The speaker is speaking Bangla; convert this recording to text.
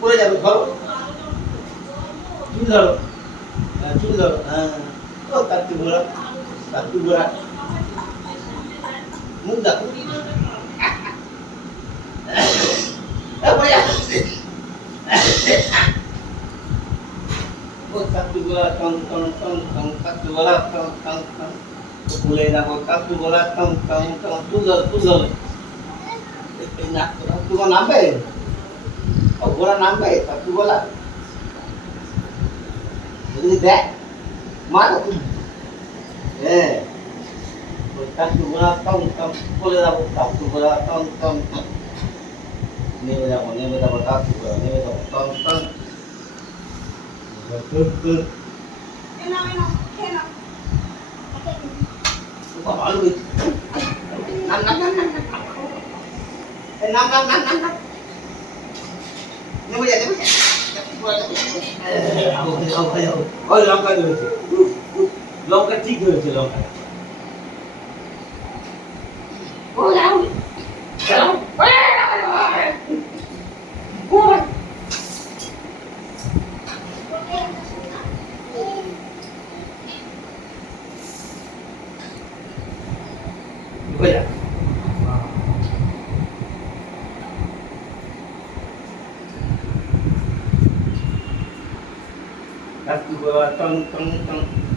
পড়ে যাবে ধরো চুল ধরো চুল ধরো ও কাটু গোড়া মুখ দেখো কাটু গোড়া টং টং টং টং কাটু গোড়া টং টং টং বলে দেখো কাটু গোড়া টং টং টং চুল ধরো এই না তোমার নামবে ও গোড়া নামবে কাটু গোড়া যদি দেখ মারো তুমি কাটু গোড়া টং টং বলে দেখো কাটু গোড়া টং টং টং নেমে যাবো কাটু গোড়া নেমে যাবো টং টং ভালো নাম নেমে যা ওই লঙ্কা ধরেছে লঙ্কা ঠিক ধরেছে লঙ্কা Các cô tông tông tông